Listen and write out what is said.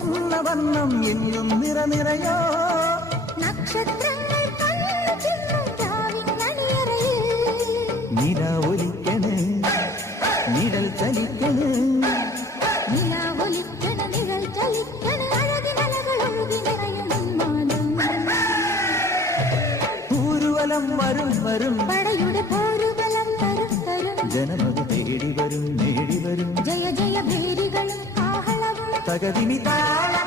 സ്വർണ്ണവർണ്ണം എന്നും നിറനിറയോ നക്ഷത്രങ്ങൾ നില ഒലിക്കണ് നിഴൽ ചലിക്കണ് ൂരുവലം വരും വരും പടയുടെ പോരുബലം തരും തരും ജനമത് തേടി വരും നേടി വരും ജയ ജയ ഭേരികളും ആഹളവും തകതിനി താള